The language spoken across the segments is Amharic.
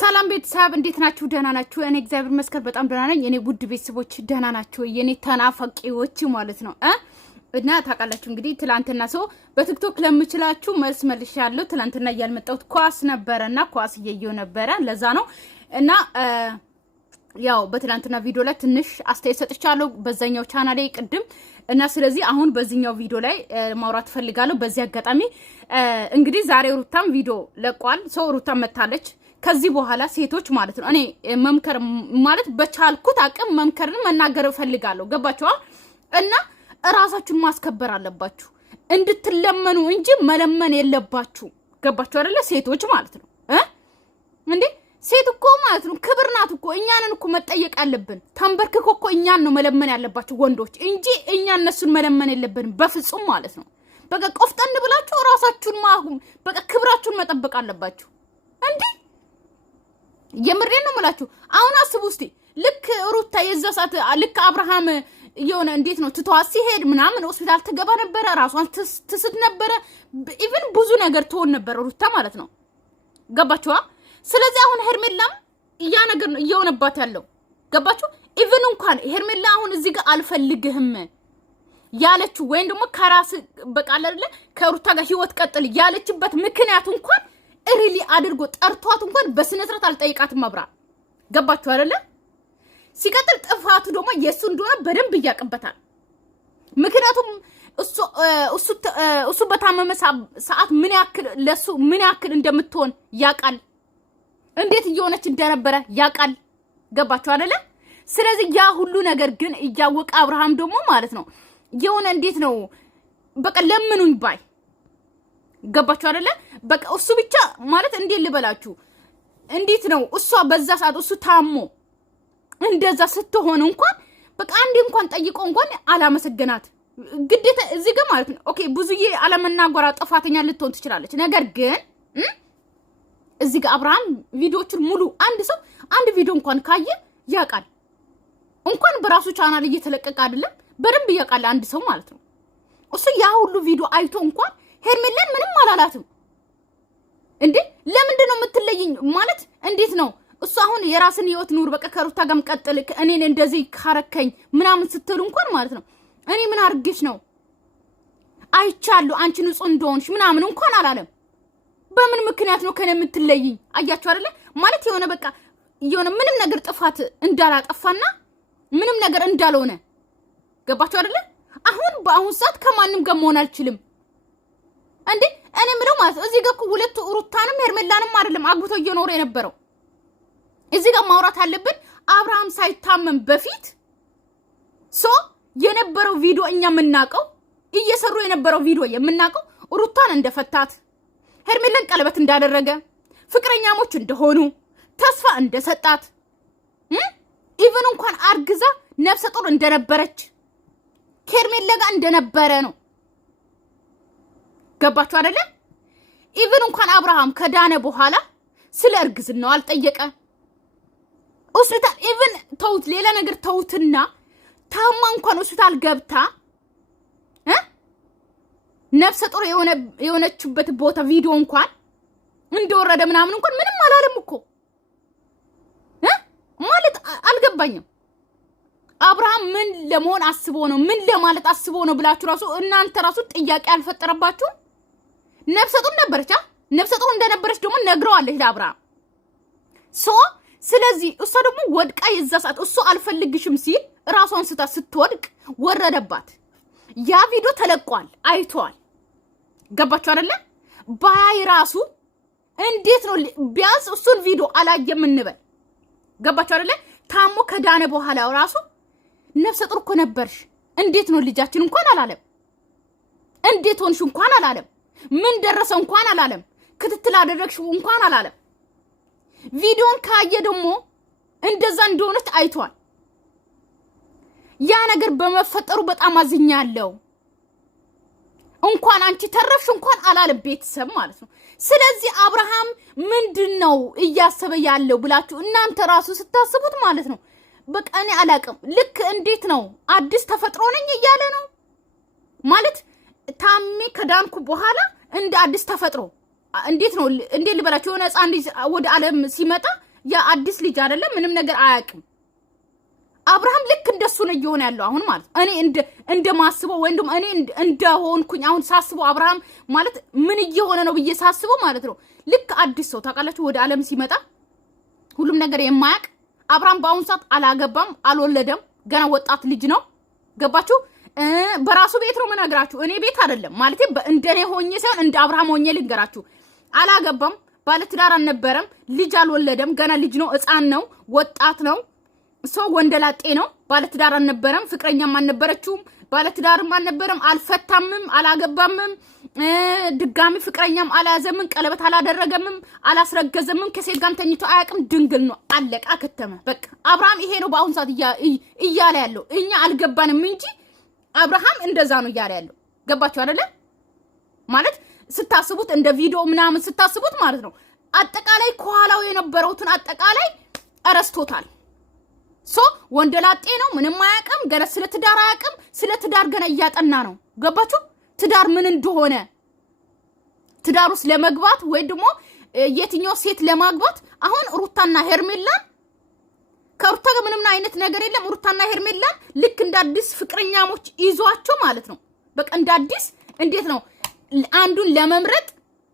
ሰላም ቤተሰብ እንዴት ናችሁ? ደህና ናችሁ? እኔ እግዚአብሔር ይመስገን በጣም ደህና ነኝ። እኔ ውድ ቤተሰቦች ደህና ናችሁ? የኔ ተናፋቂዎች ማለት ነው እና ታውቃላችሁ እንግዲህ ትላንትና ሰው በቲክቶክ ለምችላችሁ መልስ መልሻለሁ። ትላንትና ያልመጣሁት ኳስ ነበርና ኳስ እየየው ነበር ለዛ ነው እና ያው በትላንትና ቪዲዮ ላይ ትንሽ አስተያየት ሰጥቻለሁ በዛኛው ቻናሌ ቅድም እና ስለዚህ አሁን በዚህኛው ቪዲዮ ላይ ማውራት ፈልጋለሁ። በዚህ አጋጣሚ እንግዲህ ዛሬ ሩታም ቪዲዮ ለቋል። ሰው ሩታም መታለች። ከዚህ በኋላ ሴቶች ማለት ነው እኔ መምከር ማለት በቻልኩት አቅም መምከርን መናገር ፈልጋለሁ። ገባችሁ? እና ራሳችሁን ማስከበር አለባችሁ እንድትለመኑ እንጂ መለመን የለባችሁ። ገባችሁ አይደለ? ሴቶች ማለት ነው እንዴ ሴት እኮ ማለት ነው ክብር ናት እኮ። እኛንን እኮ መጠየቅ ያለብን ተንበርክኮ እኮ እኛን ነው መለመን ያለባችሁ ወንዶች እንጂ እኛ እነሱን መለመን የለብንም በፍጹም ማለት ነው። በቃ ቆፍጠን ብላችሁ ራሳችሁን በቃ ክብራችሁን መጠበቅ አለባችሁ እንዴ። የምሬን ነው የምላችሁ። አሁን አስቡ እስቲ ልክ ሩታ የዛ ሰዓት ልክ አብርሃም የሆነ እንዴት ነው ትቷት ሲሄድ ምናምን ሆስፒታል ትገባ ነበር፣ ራሷን ትስት ነበር፣ ኢቭን ብዙ ነገር ትሆን ነበር ሩታ ማለት ነው። ገባችኋ? ስለዚህ አሁን ሄርሜላም ያ ነገር ነው እየሆነባት ያለው። ገባችሁ? ኢቭን እንኳን ሄርሜላ አሁን እዚህ ጋር አልፈልግህም ያለችው ወይም ደግሞ ከራስ በቃል አይደለ ከሩታ ጋር ህይወት ቀጥል ያለችበት ምክንያት እንኳን ሪሊ አድርጎ ጠርቷት እንኳን በስነ ስርዓት አልጠይቃትም አብራ። ገባችሁ አይደለ? ሲቀጥል ጥፋቱ ደግሞ የሱ እንደሆነ በደንብ ያቀበታል። ምክንያቱም እሱ በታመመ ሰዓት ምን ያክል ለሱ ምን ያክል እንደምትሆን ያቃል፣ እንዴት እየሆነች እንደነበረ ያቃል። ገባችሁ አይደለ? ስለዚህ ያ ሁሉ ነገር ግን እያወቀ አብርሃም ደግሞ ማለት ነው የሆነ እንዴት ነው በቃ ለምኑኝ ባይ። ገባችሁ አይደለ? በቃ እሱ ብቻ ማለት እንዴት ልበላችሁ እንዴት ነው እሷ በዛ ሰዓት እሱ ታሞ እንደዛ ስትሆን እንኳን በቃ አንዴ እንኳን ጠይቆ እንኳን አላመሰገናት። ግዴታ እዚህ ጋር ማለት ነው ኦኬ ብዙዬ አለመናገሯ ጥፋተኛ ልትሆን ትችላለች። ነገር ግን እዚህ ጋር አብርሃም ቪዲዮቹን ሙሉ አንድ ሰው አንድ ቪዲዮ እንኳን ካየ ያቃል። እንኳን በራሱ ቻናል እየተለቀቀ አይደለም በደንብ ያቃል አንድ ሰው ማለት ነው። እሱ ያ ሁሉ ቪዲዮ አይቶ እንኳን ሄርሜላን ምንም አላላትም እንዴ። ለምንድን ነው የምትለይኝ ማለት እንዴት ነው እሱ አሁን የራስን ህይወት ኑር በቃ ከሩታ ጋርም ቀጥል እኔን እንደዚህ ካረከኝ ምናምን ስትል እንኳን ማለት ነው እኔ ምን አርግሽ ነው አይቻለሁ አንቺ ንጹህ እንደሆንሽ ምናምን እንኳን አላለም። በምን ምክንያት ነው ከኔ የምትለይኝ? አያችሁ አይደለ ማለት የሆነ በቃ የሆነ ምንም ነገር ጥፋት እንዳላጠፋና ምንም ነገር እንዳልሆነ። ገባችሁ አይደለ? አሁን በአሁን ሰዓት ከማንም ጋር መሆን አልችልም እንዴ እኔ ምለው ማለት እዚህ ጋር ሁለቱ ሩታንም ሄርሜላንም አይደለም አግብቶ እየኖረ የነበረው። እዚህ ጋር ማውራት አለብን አብርሃም ሳይታመም በፊት የነበረው ቪዲዮ እኛ የምናውቀው እየሰሩ የነበረው ቪዲዮ የምናውቀው ሩታን እንደፈታት ሄርሜላን ቀለበት እንዳደረገ ፍቅረኛሞች እንደሆኑ ተስፋ እንደሰጣት ኢቭን እንኳን አርግዛ ነፍሰ ጡር እንደነበረች ሄርሜላ ጋር እንደነበረ ነው። ገባችሁ አይደለ? ኢቭን እንኳን አብርሃም ከዳነ በኋላ ስለ እርግዝናው አልጠየቀ። ሆስፒታል ኢቭን ተውት ሌላ ነገር ተውትና ታማ እንኳን ሆስፒታል ገብታ ነፍሰ ጡር የሆነችበት ቦታ ቪዲዮ እንኳን እንደወረደ ምናምን እንኳን ምንም አላለም እኮ ማለት አልገባኝም። አብርሃም ምን ለመሆን አስቦ ነው ምን ለማለት አስቦ ነው ብላችሁ ራሱ እናንተ ራሱ ጥያቄ አልፈጠረባችሁ? ነፍሰ ጡር ነበረች ነፍሰ ጡር እንደነበረች ደግሞ ነግረዋለች ለአብርሃም ስለዚህ እሷ ደግሞ ወድቃ የዛ ሰዓት እሱ አልፈልግሽም ሲል ራሷን ስታ ስትወድቅ ወረደባት። ያ ቪዲዮ ተለቋል አይቷል። ገባችሁ አይደለ? ባይ ራሱ እንዴት ነው ቢያንስ እሱን ቪዲዮ አላየም እንበል። ገባችሁ አይደለ? ታሞ ከዳነ በኋላ ራሱ ነፍሰ ጡር እኮ ነበርሽ እንዴት ነው ልጃችን እንኳን አላለም። እንዴት ሆንሽ እንኳን አላለም። ምን ደረሰ እንኳን አላለም። ክትትል አደረግሽው እንኳን አላለም። ቪዲዮን ካየ ደግሞ እንደዛ እንደሆነች አይቷል። ያ ነገር በመፈጠሩ በጣም አዝኛለሁ። እንኳን አንቺ ተረፍሽ እንኳን አላለም ቤተሰብ ማለት ነው። ስለዚህ አብርሃም ምንድነው እያሰበ ያለው ብላችሁ እናንተ ራሱ ስታስቡት ማለት ነው በቃ እኔ አላቅም። ልክ እንዴት ነው አዲስ ተፈጥሮ ነኝ እያለ ነው ማለት ታሜ ከዳንኩ በኋላ እንደ አዲስ ተፈጥሮ እንዴት ነው እንዴ ልበላችሁ የሆነ ህፃን ልጅ ወደ ዓለም ሲመጣ ያ አዲስ ልጅ አይደለም ምንም ነገር አያውቅም። አብርሃም ልክ እንደሱ ነው እየሆነ ያለው አሁን ማለት እኔ እንደማስበው ወንድም እኔ እንደሆንኩኝ አሁን ሳስበው አብርሃም ማለት ምን እየሆነ ነው ብዬ ሳስበው ማለት ነው ልክ አዲስ ሰው ታውቃላችሁ ወደ ዓለም ሲመጣ ሁሉም ነገር የማያውቅ አብርሃም በአሁን ሰዓት አላገባም አልወለደም ገና ወጣት ልጅ ነው ገባችሁ በራሱ ቤት ነው መናገራችሁ እኔ ቤት አይደለም ማለት እንደኔ ሆኜ ሳይሆን እንደ አብርሃም ሆኜ ልንገራችሁ አላገባም ባለትዳር አልነበረም ልጅ አልወለደም ገና ልጅ ነው ሕፃን ነው ወጣት ነው ሰው ወንደላጤ ነው ባለትዳር አልነበረም ፍቅረኛም አልነበረችውም ባለትዳርም አልነበረም አልፈታምም አላገባምም ድጋሚ ፍቅረኛም አልያዘም ቀለበት አላደረገም አላስረገዘም ከሴት ጋር ተኝቶ አያውቅም ድንግል ነው አለቃ ከተመ በቃ አብርሃም ይሄ ነው በአሁን ሰዓት እያለ ያለው እኛ አልገባንም እንጂ አብርሃም እንደዛ ነው እያለ ያለው ገባችሁ አይደለ ማለት ስታስቡት እንደ ቪዲዮ ምናምን ስታስቡት ማለት ነው አጠቃላይ ከኋላው የነበረውትን አጠቃላይ አረስቶታል ሶ ወንደላጤ ነው ምንም አያውቅም ገና ስለ ትዳር አያውቅም ስለ ትዳር ገና እያጠና ነው ገባችሁ ትዳር ምን እንደሆነ ትዳር ውስጥ ለመግባት ወይ ደግሞ የትኛው ሴት ለማግባት አሁን ሩታና ሄርሜላን ከሩታ ጋር ምንም አይነት ነገር የለም ሩታና ሄርሜላን ልክ እንደ አዲስ ፍቅረኛሞች ይዟቸው ማለት ነው በቃ እንደ አዲስ እንዴት ነው አንዱን ለመምረጥ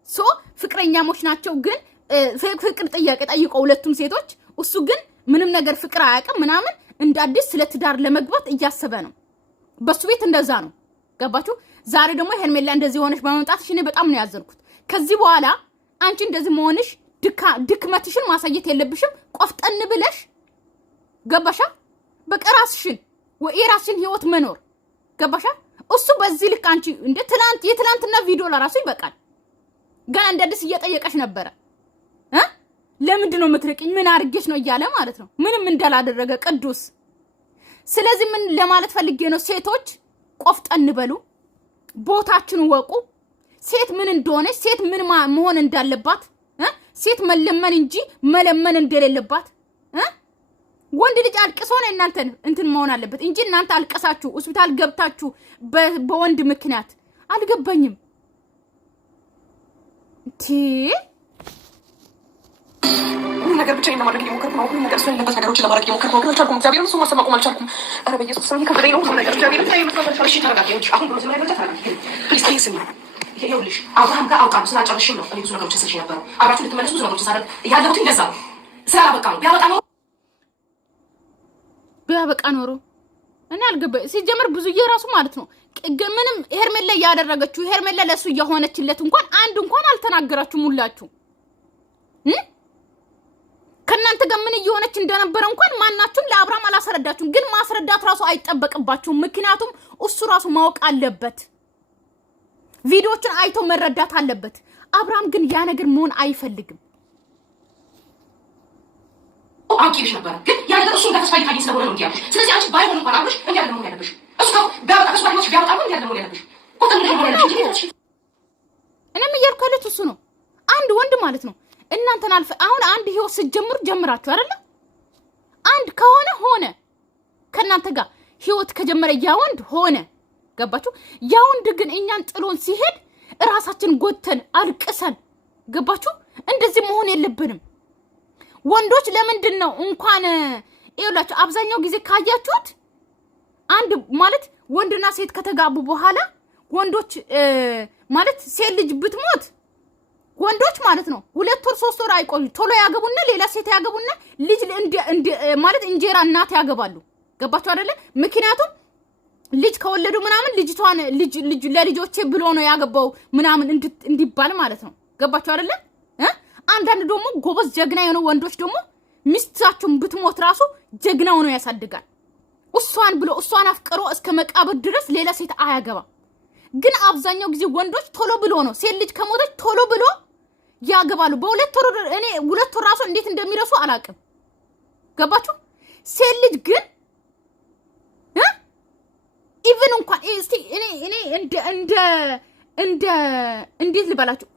ሶ ፍቅረኛሞች ናቸው ግን ፍቅር ጥያቄ ጠይቀው ሁለቱም ሴቶች እሱ ግን ምንም ነገር ፍቅር አያውቅም ምናምን እንደ አዲስ ስለ ትዳር ለመግባት እያሰበ ነው በሱ ቤት እንደዛ ነው ገባችሁ ዛሬ ደግሞ ሄርሜላ እንደዚህ ሆነሽ በመምጣትሽ እኔ በጣም ነው ያዘንኩት ከዚህ በኋላ አንቺ እንደዚህ መሆንሽ ድክመትሽን ማሳየት የለብሽም ቆፍጠን ብለሽ ገባሻ በቃ ራስሽን የራስሽን ህይወት መኖር ገባሻ እሱ በዚህ ልክ አንቺ እንደ የትላንትና ቪዲዮ ለራሱ ይበቃል ገና እንደ አዲስ እየጠየቀሽ ነበረ ለምንድን ነው የምትርቂኝ ምን አርገሽ ነው እያለ ማለት ነው ምንም እንዳላደረገ ቅዱስ ስለዚህ ምን ለማለት ፈልጌ ነው ሴቶች ቆፍጠን በሉ ቦታችን ወቁ ሴት ምን እንደሆነ ሴት ምን መሆን እንዳለባት ሴት መለመን እንጂ መለመን እንደሌለባት ወንድ ልጅ አልቅሶ ነው እናንተ እንትን መሆን አለበት እንጂ እናንተ አልቀሳችሁ ሆስፒታል ገብታችሁ በወንድ ምክንያት አልገባኝም ነገር ብቻ ለማድረግ እየሞከርኩ ነው ሁሉ ነገር ስለሌለበት ነገሮችን ለማድረግ እየሞከርኩ ነው ግን አልቻልኩም እግዚአብሔርን እሱ ማሰማቆም አልቻልኩም ኧረ በኢየሱስ ስም ከበደኝ ነው ሁሉ ነገር እግዚአብሔርን ታይ መስማት እሺ ተረጋጊ እንጂ አሁን ብሎ ስለማይመጣ ተረጋጊ ፕሊዝ ስሚ ይኸውልሽ አብርሃም ጋር አውቃለሁ ስላጨረሽ ነው እኔ ብዙ ነገሮችን ስልሽ ነበር አብራችሁ ልትመለሱ ብዙ ነገሮችን ሳደርግ ያለሁት እንደዛ ነው ስላላበቃ ነው ቢያበቃ ኖሮ እኔ አልገባኝ ሲጀምር ብዙዬ ራሱ ማለት ነው ምንም ሄርሜላ ያደረገችው ሄርሜላ ለሱ የሆነችለት እንኳን አንድ እንኳን አልተናገራችሁም ሁላችሁ ከናንተ ጋር ምን እየሆነች እንደነበረ እንኳን ማናችሁም ለአብርሃም አላስረዳችሁም ግን ማስረዳት ራሱ አይጠበቅባችሁም ምክንያቱም እሱ ራሱ ማወቅ አለበት ቪዲዮዎችን አይቶ መረዳት አለበት አብርሃም ግን ያ ነገር መሆን አይፈልግም አውቂልሽ ነበር ግን ያ ነገር እሱ እንደተስፋ ይፋይ ስለሆነ ነው እንዲያልሽ ስለዚህ አንቺ ባይሆን እንኳን አብርሽ እንዲያለ ነው ያለብሽ እሱ ቢያበቃ እሱ ባይሆን ቢያበቃ ነው እንዲያለ ነው ያለብሽ ቆጥም ነው ያለብሽ እኔም እየርካለች እሱ ነው አንድ ወንድ ማለት ነው እናንተን አልፈ አሁን አንድ ህይወት ስትጀምሩ ጀምራችሁ አይደለ አንድ ከሆነ ሆነ ከናንተ ጋር ህይወት ከጀመረ ያ ወንድ ሆነ ገባችሁ ያ ወንድ ግን እኛን ጥሎን ሲሄድ ራሳችን ጎተን አልቅሰን ገባችሁ እንደዚህ መሆን የለብንም ወንዶች ለምንድን ነው እንኳን ይኸውላችሁ አብዛኛው ጊዜ ካያችሁት አንድ ማለት ወንድና ሴት ከተጋቡ በኋላ ወንዶች ማለት ሴት ልጅ ብትሞት ወንዶች ማለት ነው 2 ወር 3 ወር አይቆዩ ቶሎ ያገቡና ሌላ ሴት ያገቡና ልጅ ማለት እንጀራ እናት ያገባሉ ገባችሁ አይደለ ምክንያቱም ልጅ ከወለዱ ምናምን ልጅቷን ልጅ ለልጆቼ ብሎ ነው ያገባው ምናምን እንዲባል ማለት ነው ገባችሁ አይደለ አንዳንድ ደግሞ ጎበዝ ጀግና የሆኑ ወንዶች ደግሞ ሚስታቸውን ብትሞት ራሱ ጀግናው ነው ያሳድጋል እሷን ብሎ እሷን አፍቅሮ እስከ መቃብር ድረስ ሌላ ሴት አያገባ ግን አብዛኛው ጊዜ ወንዶች ቶሎ ብሎ ነው ሴት ልጅ ከሞተች ቶሎ ብሎ ያገባሉ በ2 ወር እኔ 2 ወር ራሱ እንዴት እንደሚረሱ አላውቅም ገባችሁ ሴት ልጅ ግን ኢቭን እንኳን እስቲ እኔ እንዴት ልበላችሁ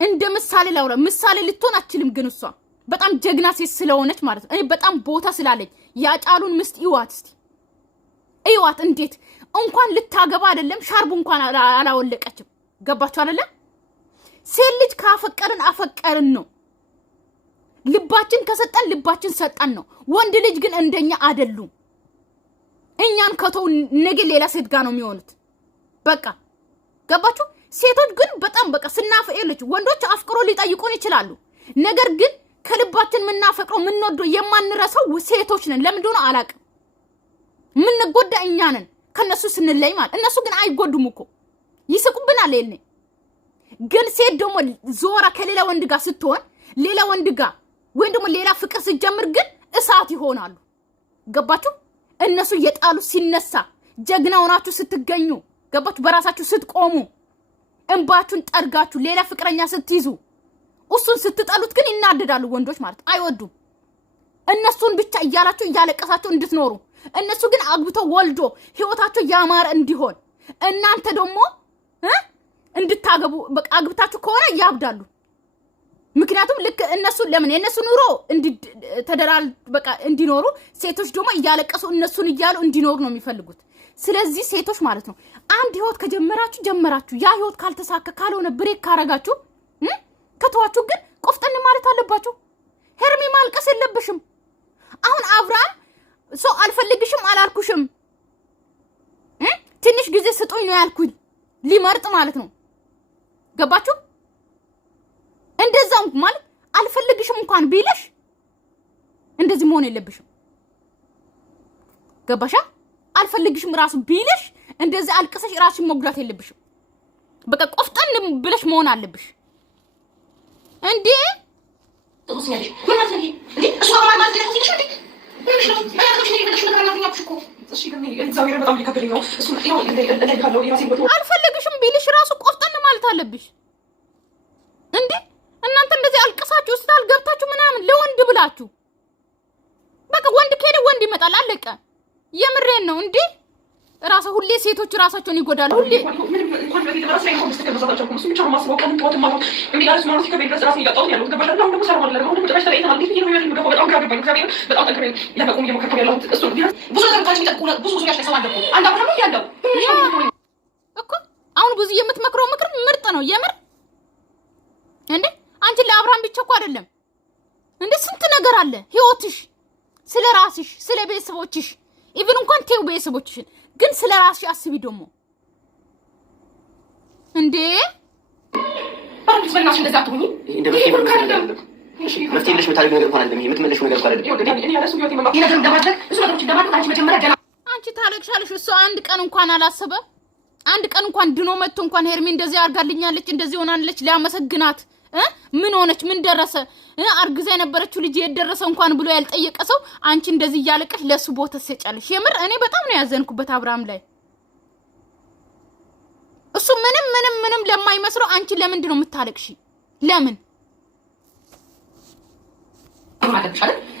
እንደ ምሳሌ ልትሆን አትችልም ግን እሷ በጣም ጀግና ሴት ስለሆነች ማለት ነው እኔ በጣም ቦታ ስላለኝ ያጫሉን ምስት ይዋት እስቲ ይዋት እንዴት እንኳን ልታገባ አይደለም ሻርቡ እንኳን አላወለቀችም ገባችሁ አይደለም ሴት ልጅ ካፈቀርን አፈቀርን ነው ልባችን ከሰጠን ልባችን ሰጠን ነው። ወንድ ልጅ ግን እንደኛ አይደሉም። እኛን ከተው ነገ ሌላ ሴት ጋር ነው የሚሆኑት። በቃ ገባችሁ? ሴቶች ግን በጣም በቃ ስናፈቅልች ወንዶች አፍቅሮ ሊጠይቁን ይችላሉ። ነገር ግን ከልባችን ምናፈቅረው ምንወደው የማንረሳው ሴቶች ነን። ለምን እንደሆነ አላውቅም። ምንጎዳ እኛ ነን ከነሱ ስንለይ ማለት። እነሱ ግን አይጎዱም እኮ ይስቁብናል። የኔ ግን ሴት ደግሞ ዞራ ከሌላ ወንድ ጋር ስትሆን ሌላ ወንድ ጋር ወይም ደግሞ ሌላ ፍቅር ሲጀምር ግን እሳት ይሆናሉ። ገባችሁ? እነሱ የጣሉ ሲነሳ ጀግና ሆናችሁ ስትገኙ ገባችሁ? በራሳችሁ ስትቆሙ እንባችሁን ጠርጋችሁ ሌላ ፍቅረኛ ስትይዙ እሱን ስትጠሉት ግን ይናደዳሉ ወንዶች ማለት አይወዱም። እነሱን ብቻ እያላችሁ እያለቀሳችሁ እንድትኖሩ እነሱ ግን አግብቶ ወልዶ ህይወታቸው ያማረ እንዲሆን እናንተ ደግሞ እንድታገቡ በቃ አግብታችሁ ከሆነ ያብዳሉ። ምክንያቱም ልክ እነሱ ለምን የነሱ ኑሮ ተደራል በቃ እንዲኖሩ ሴቶች ደግሞ እያለቀሱ እነሱን እያሉ እንዲኖሩ ነው የሚፈልጉት። ስለዚህ ሴቶች ማለት ነው አንድ ህይወት ከጀመራችሁ ያ ህይወት ካልተሳካ ካልሆነ ብሬክ ካረጋችሁ ከተዋችሁ ግን ቆፍጠን ማለት አለባችሁ። ሄርሚ ማልቀስ የለብሽም። አሁን አብርሃም ሰው አልፈልግሽም አላልኩሽም ትንሽ ጊዜ ስጡኝ ነው ያልኩኝ ሊመርጥ ማለት ነው። ገባችሁ? እንደዛው ማለት አልፈልግሽም እንኳን ቢልሽ እንደዚህ መሆን የለብሽም። ገባሻ? አልፈልግሽም ራሱ ቢልሽ እንደዚህ አልቅሰሽ ራስሽን መጉዳት የለብሽም። በቃ ቆፍጠን ብለሽ መሆን አለብሽ። እንዴ ተውስኛለሽ ምን ማለት ነው እንዴ? እሱ ማለት ማለት ነው ትንሽ እንዴ ምንሽ ነው አያቶች ነው የሚፈልሽ ነገር አላኛው እኮ እሺ ግን እግዚአብሔር በጣም ሊከብደኝ ነው። እሱ ነው እንደ ካለው የራሴን ቦታ አልፈልግሽም ቢልሽ ራሱ ቆፍጠን ማለት አለብሽ። እንዴ እናንተ እንደዚህ አልቅሳችሁ ሆስፒታል ገብታችሁ ምናምን ለወንድ ብላችሁ በቃ ወንድ ከሄደ ወንድ ይመጣል አለቀ። የምሬን ነው እንዴ ራሱ ሁሌ ሴቶች ራሳቸውን ይጎዳሉ። ሁሌ ምንም እንኳን በፊት ራስ ላይ ሆምስ ተከበዛታቸው እሱ ብቻ ማስበው ቀን ተወት ማለት እንዴ ጋርስ ማለት ከቤት ድረስ ራስ ይጋጣው ያለው ገባሽ? አሁን ደግሞ ሰራ ማለት ነው። አሁን ተባሽ ተለይተናል። እንዴ ነው የሚገባው? በጣም ግራ ገባኝ። እግዚአብሔር በጣም ጠንክሬ ለመቆም እየሞከርኩ ያለሁት እሱ ቢያንስ ብዙ ነገሮች የሚጠቁ ብዙ ዙሪያሽ ላይ ሰው አለ እኮ አንድ አብረን ያለው እኮ አሁን ብዙ የምትመክረው ምክር ምርጥ ነው የምር። እንዴ አንቺ ለአብርሃም ብቻ እኮ አይደለም እንዴ ስንት ነገር አለ ህይወትሽ፣ ስለ ራስሽ፣ ስለ ቤተሰቦችሽ ኢቭን እንኳን ተው ቤተሰቦችሽን ግን ስለ ራስሽ አስቢ ደግሞ እንዴ አሁን ስለናሽ እንደዛ አትሁኚ። እንደ መፍትሄልሽ የምታደርጊው ነገር እንኳን አይደለም። የምትመለሺው ነገር አይደለም። እኔ ያለሱ ህይወት ይመጣ ይሄን እንደማድረግ ብዙ ነገሮች እንደማድረግ አንቺ መጀመሪያ ገና አንቺ ታለቅሻለሽ። እሱ አንድ ቀን እንኳን አላሰበ አንድ ቀን እንኳን ድኖ መጥቶ እንኳን ሄርሚ እንደዚህ አርጋልኛለች እንደዚህ ሆናለች ሊያመሰግናት ምን ሆነች ምን ደረሰ አርግዛ የነበረችው ልጅ የደረሰ እንኳን ብሎ ያልጠየቀ ሰው አንቺ እንደዚህ እያለቀሽ ለሱ ቦታ ትሰጫለሽ። የምር እኔ በጣም ነው ያዘንኩበት አብርሃም ላይ። እሱ ምንም ለማይመስለው አንቺ ለምንድን ነው የምታለቅሺ? ለምን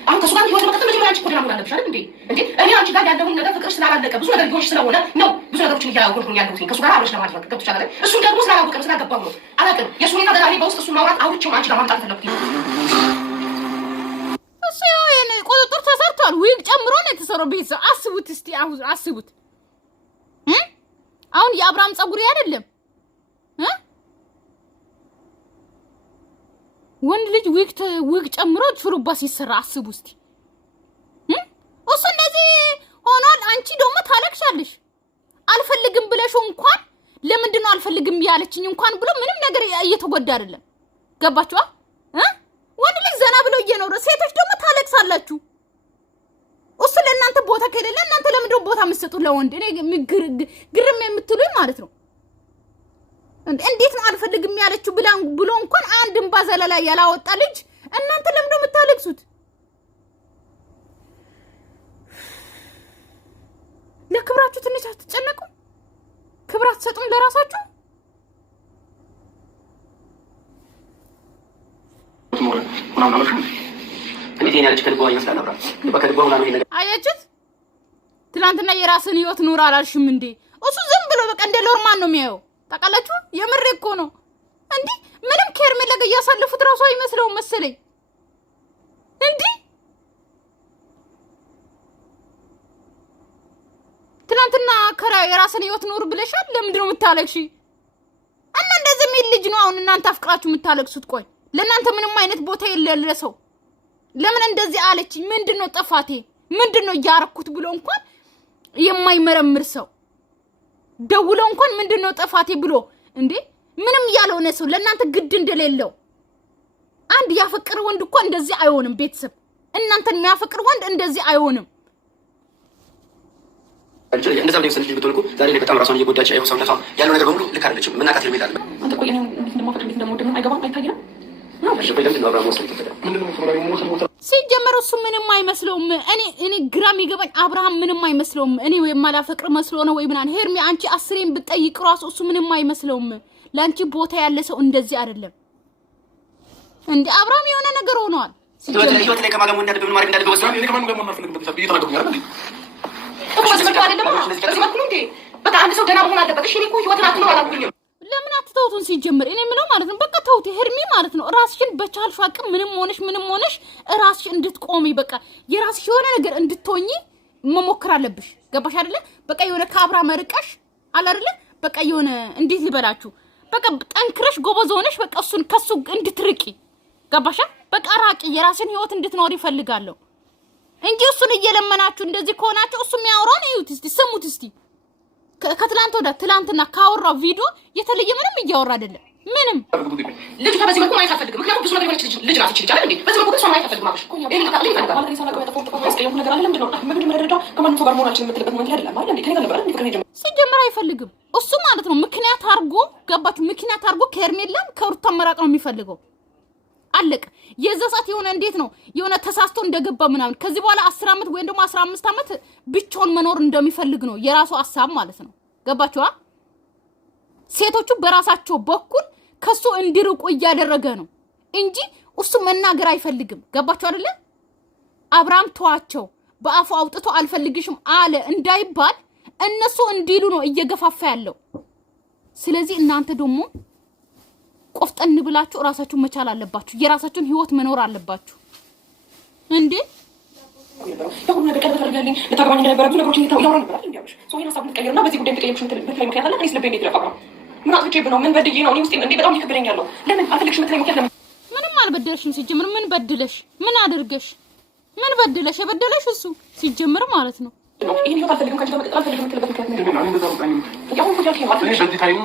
አሁን ከሱ ጋር ህይወት መቀጠል መጀመሪያ አንቺ እኮ ደህና መሆን አለብሽ አይደል እንዴ? እኔ አንቺ ጋር ያለውን ነገር ፍቅር ስላላለቀ ብዙ ነገር ሊሆንሽ ስለሆነ ነው ብዙ ነገሮችን እያወቅሁኝ ያለሁት ከሱ ጋር አብረሽ ለማድረግ ገብቶሻል አይደል? እሱን ደግሞ ስላላወቀ ስላገባሁ ነው አላውቅም። የእሱ ሁኔታ ገና እኔ በውስጥ እሱን ማውራት አውርቼው አንቺ ጋር ማምጣት ፈለግኩኝ። እሱ ያው የኔ ቁጥጥር ተሰርቷል። ዊግ ጨምሮ ነው የተሰራው። ቤተሰብ አስቡት እስቲ አስቡት። አሁን የአብርሃም ጸጉር አይደለም ወንድ ልጅ ዊግ ጨምሮ ሹሩባ ሲሰራ አስቡ እስቲ። እሱ እንደዚህ ሆኗል። አንቺ ደግሞ ታለቅሻለሽ። አልፈልግም ብለሽው እንኳን ለምንድነው አልፈልግም ያለችኝ እንኳን ብሎ ምንም ነገር እየተጎዳ አይደለም። ገባችኋ? ወንድ ልጅ ዘና ብሎ እየኖረ ሴቶች ደግሞ ታለቅሳላችሁ። እሱ ለእናንተ ቦታ ከሌለ እናንተ ለምንድነው ቦታ የምትሰጡት ለወንድ? እኔ ግርም የምትሉኝ ማለት ነው። እንዴት ነው አልፈልግም ያለችው ብሎ እንኳን አንድ እንባ ዘለላ ያላወጣ ልጅ እናንተ ለምንድነው የምታለቅሱት? ለክብራችሁ ትንሽ አትጨነቁ? ክብር አትሰጡም ለራሳችሁ? አያችሁት? ትናንትና የራስን ህይወት ኑር አላልሽም እንዴ? እሱ ዝም ብሎ በቃ እንደ ሎርማን ነው የሚያየው። ታውቃላችሁ? የምሬ እኮ ነው እንዴ። ምንም ከሄርሜላ ጋር እያሳለፉት ራሱ አይመስለውም መሰለኝ እንዴ። ትናንትና የራስን ህይወት ኑር ብለሻል። ለምንድን ነው የምታለቅሺ? እና እንደዚህ የሚል ልጅ ነው አሁን እናንተ አፍቅራችሁ የምታለቅሱት? ቆይ ለእናንተ ምንም አይነት ቦታ የሌለ ሰው ለምን እንደዚህ አለችኝ? ምንድነው ጥፋቴ? ምንድነው ያረኩት ብሎ እንኳን የማይመረምር ሰው ደውለው እንኳን ምንድነው ጥፋቴ ብሎ እንዴ ምንም ያልሆነ ሰው ለእናንተ ግድ እንደሌለው አንድ ያፈቅር ወንድ እኮ እንደዚህ አይሆንም። ቤተሰብ እናንተን የሚያፈቅር ወንድ እንደዚህ አይሆንም። እንደዛ ብለኝ ሰልጅ ብትልኩ ዛሬ ላይ በጣም ራሷን እየጎዳች አይው ሰውነቷ ያለው ነገር በሙሉ ልክ አይደለችም። ምናቃት ለምን ይላል አንተ ቆይ እኔ እንደማፈቅር እንደምወድ አይገባም አይታየንም ነው እሺ ቆይ ለምን አብርሃም ወሰን ተፈጠረ ምንድነው ፕሮግራሙ ሞተ ሲጀመር እሱ ምንም አይመስለውም። እኔ ግራም ይገባኝ አብርሃም ምንም አይመስለውም። እኔ ወይ ማላፈቅር መስሎ ነው ወይ ምናን ሄርሚ አንቺ አስሬን ብትጠይቅ ራሱ እሱ ምንም አይመስለውም። ላንቺ ቦታ ያለ ሰው እንደዚህ አይደለም እንዴ አብርሃም የሆነ ነገር ሆኗል። ሲጀመር ህይወት ላይ ከማገሙ እንዳደብ ምን ማድረግ እንዳደብ ወስደው እኔ ከማን ጋር ማፈልግበት ተብዬ ተናገርኩኝ አይደል በቃ አንድ ሰው ደህና መሆን አለበት። እሺ እኔ እኮ ህይወትን አትለው አላልኩኝም። ለምን አትተውቱን? ሲጀምር እኔ ምለው ማለት ነው በቃ ተውት ሄርሚ ማለት ነው። ራስሽን በቻልሽ አቅም ምንም ሆነሽ ራስሽ እንድትቆሚ በቃ የራስሽ የሆነ ነገር እንድትሆኚ መሞከር አለብሽ። ገባሽ አይደለ? በቃ የሆነ ካብራ መርቀሽ አለ አይደለ? በቃ የሆነ እንዴት ልበላችሁ በቃ ጠንክረሽ ጎበዝ ሆነሽ በቃ እሱን ከሱ እንድትርቂ ገባሽ? በቃ ራቂ። የራስን ህይወት እንድትኖር ይፈልጋለሁ እንጂ እሱን እየለመናችሁ እንደዚህ ከሆናችሁ እሱ የሚያወራውን እዩት እስቲ ስሙት እስቲ። ከትላንት ወደ ትላንትና ካወራው ቪዲዮ የተለየ ምንም እያወራ አይደለም። ምንም ልጅ ከበዚህ መልኩ ማየት አልፈልግም። ምክንያቱም ብዙ ነገር የሆነች ልጅ ናት ይችላል እንዴ በዚህ መልኩ እሷ ማየት አልፈልግም። አብሽ ይሄ ልጅ ይፈልጋል ማለት ነው። ሰላም ተቆጥቆ ያስቀየም ነገር አለ ምንድነው? መጀመሪያ ደረጃ ከማንም ሰው ጋር መሆናችን የምትልበት መንገድ አይደለም ማለት እንዴ ከኔ ጋር ነበር እንዴ ከኔ ጀምሮ ሲጀምር አይፈልግም እሱ ማለት ነው። ምክንያት አርጎ ገባችሁ? ምክንያት አርጎ ከሄርሜላም ከሩታ መራቅ ነው የሚፈልገው። አለቀ። የዛ ሰዓት የሆነ እንዴት ነው የሆነ ተሳስቶ እንደገባ ምናምን ከዚህ በኋላ 10 አመት ወይ ደግሞ 15 አመት ብቻውን መኖር እንደሚፈልግ ነው የራሱ ሐሳብ ማለት ነው። ገባችኋ? ሴቶቹ በራሳቸው በኩል ከሱ እንዲርቁ እያደረገ ነው እንጂ እሱ መናገር አይፈልግም። ገባችሁ አይደለ? አብርሃም ተዋቸው በአፉ አውጥቶ አልፈልግሽም አለ እንዳይባል እነሱ እንዲሉ ነው እየገፋፋ ያለው። ስለዚህ እናንተ ደግሞ ቆፍጠን ብላችሁ ራሳችሁን መቻል አለባችሁ። የራሳችሁን ህይወት መኖር አለባችሁ እንዴ ያው ነገር ከተፈረገልኝ ለታግባኝ እንደነበረ ብዙ ነገሮች ያወራን ነበር አይደል? እንዲያውሽ ሰው ይሄን ሀሳብ ልትቀይርና በዚህ ጉዳይ ልትቀይርሽ ምትለኝ ምክንያት አለ? እኔስ ልቤ እንዴት ለፋቀው ምን አጥቼብ ነው? ምን በድዬ ነው? እኔ ውስጤ እንዴ በጣም ይከብደኛል። ለምን አልፈልግሽ ምትለኝ ምክንያት ለምን? ምንም አልበደለሽም። ሲጀምር ምን በድለሽ ምን አድርገሽ ምን በድለሽ? የበደለሽ እሱ ሲጀምር ማለት ነው። ይሄን ህይወት አልፈልግም ካንቺ ጋር መቀጠል አልፈልግም ምትልበት ምክንያት ነው። እኔ እንደዛ ነው ታይም ያው ሁሉ ያልከኝ ማለት ነው። በዚህ ታይም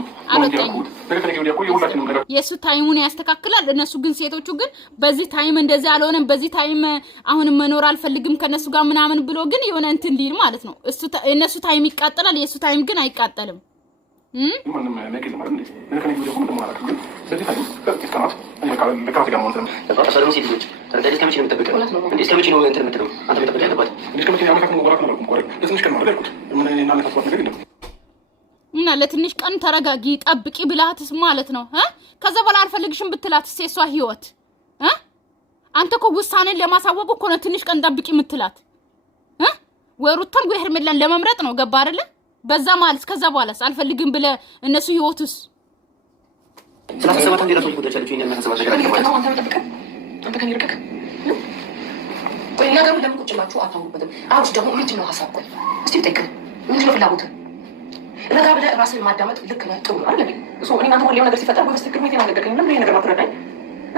የሱ ታይሙን ያስተካክላል። እነሱ ግን ሴቶቹ ግን በዚህ ታይም እንደዚህ አልሆነም፣ በዚህ ታይም አሁን መኖር አልፈልግም ከነሱ ጋር ምናምን ብሎ ግን የሆነ እንትን ሊል ማለት ነው። እነሱ ታይም ይቃጠላል፣ የሱ ታይም ግን አይቃጠልም። ምንም ነገር ማለት ነው። ለከኔ ጉዳይ ሆነ ማለት ነው። በዚህ ታይም ከስከማት ለካስ ጋር ማለት ነው። ተፈጠረው ሲዲዎች ተረዳጅ ከመቼ ነው የምትጠብቀው? እንዴ እስከመቼ ነው እንትን የምትለው? አንተ መጠበቅ ያለባት እንዴ እስከመቼ ነው? አመካከም ወራት ነው ቆረጥ ለትንሽ ቀን ማለት ነው። ምን እና ለታስባት ነገር የለም እና ለትንሽ ቀን ተረጋጊ ጠብቂ ብላትስ ማለት ነው። ከዛ በኋላ አልፈልግሽም ብትላትስ የሷ ህይወት አንተ እኮ ውሳኔን ለማሳወቅ እኮ ነው ትንሽ ቀን ጠብቂ የምትላት ወይ ሩታን ወይ ሄርሜላን ለመምረጥ ነው። ገባ አይደለ? በዛ ማለት ከዛ በኋላስ አልፈልግም ብለ እነሱ ህይወቱስ ስለተሰማታ እንዴት ነው ወደቻለች ይሄን እናሰባሽ ነገር አለ። አንተ ከኔ ርቀክ ወይ ነገሩ ለምን ቁጭ ብላችሁ አታውሩበትም? አሁን ደግሞ ምንድነው ሀሳብ? ቆይ እስቲ ጠይቅ ምንድነው ፍላጎት? ረጋ ብለህ ራስን ማዳመጥ ልክ ነህ፣ ጥሩ አይደል? እሱ እኔ አንተ ሁሌም ነገር ሲፈጠር ወይ በስትክክል ምን ተናገርከኝ? ለምን ይሄ ነገር ማትረዳኝ?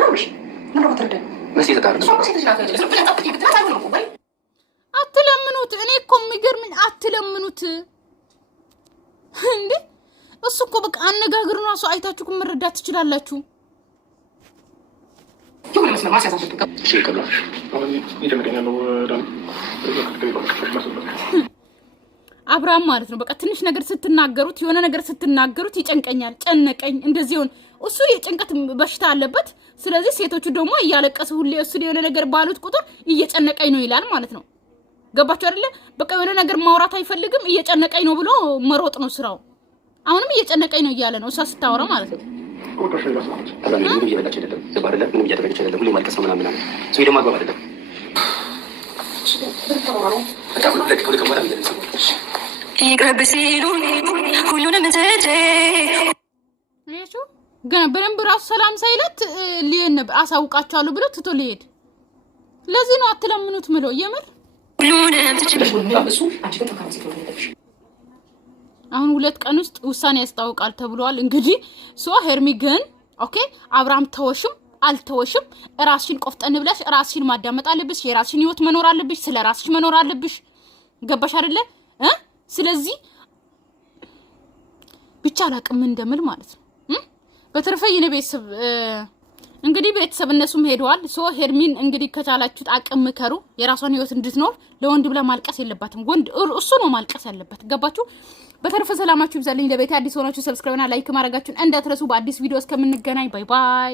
አብሽ ለምን ማትረዳኝ? መሲ ተጣራ እሱ እኮ ሴት ልጅ ናት። ብለህ ጠብቂ ብትላት አይሆንም ወይ? አትለምኑት። እኔ እኮ የሚገርምኝ አትለምኑት እንዴ! እሱ እኮ በቃ አነጋግሩን ራሱ አይታችሁ እኮ መረዳት ትችላላችሁ። ይሁን መስመር ማስያዝ አለብህ። እሺ ከላሽ አሁን ይደምቀኛለው ዳን አብርሃም ማለት ነው። በቃ ትንሽ ነገር ስትናገሩት የሆነ ነገር ስትናገሩት ይጨንቀኛል፣ ጨነቀኝ እንደዚህ ሆነ። እሱ የጭንቀት በሽታ አለበት። ስለዚህ ሴቶቹ ደግሞ እያለቀሱ ሁሌ እሱ የሆነ ነገር ባሉት ቁጥር እየጨነቀኝ ነው ይላል ማለት ነው። ገባችሁ አይደለ? በቃ የሆነ ነገር ማውራት አይፈልግም። እየጨነቀኝ ነው ብሎ መሮጥ ነው ስራው። አሁንም እየጨነቀኝ ነው እያለ ነው እሷ ስታወራ ማለት ነው። ምንም እየበላች አይደለም፣ ገባ አይደለም? ምንም እያደረገች አይደለም። ሁሌ ማልቀስ ነው ምናምን ሰው ደግሞ አግባብ አይደለም። ይቅርብ ሲሉኝ ሁሉንም ትቼ ገና በደንብ ራሱ ሰላም ሳይለት ሊሄድ ነበር። አሳውቃቸዋለሁ ብሎ ትቶ ሊሄድ። ለዚህ ነው አትለምኑት ምለው የምር ሁሉንም ትቼ አሁን 2 ቀን ውስጥ ውሳኔ ያስታውቃል ተብሏል። እንግዲህ ሄርሚ ግን ኦኬ አብርሃም ተወሽም አልተወሽም። ራስሽን ቆፍጠን ብለሽ ራስሽን ማዳመጥ አለብሽ። የራስሽን ህይወት መኖር አለብሽ። ስለ ራስሽ መኖር አለብሽ። ገባሽ አይደለ? ስለዚህ ብቻ አላቅም እንደምል ማለት ነው። በተረፈ የኔ ቤተሰብ እንግዲህ ቤተሰብ እነሱም ሄደዋል። ሄርሚን እንግዲህ ከቻላችሁት አቅም ምከሩ። የራሷን ህይወት እንድትኖር ለወንድ ብላ ማልቀስ የለባትም። ወንድ እሱ ነው ማልቀስ ያለበት። ገባችሁ? በተረፈ ሰላማችሁ ይብዛልኝ። ለቤቴ አዲስ ሆናችሁ ሰብስክራይብ እና ላይክ ማድረጋችሁን እንዳትረሱ። በአዲስ ቪዲዮ እስከምንገናኝ ባይ ባይ።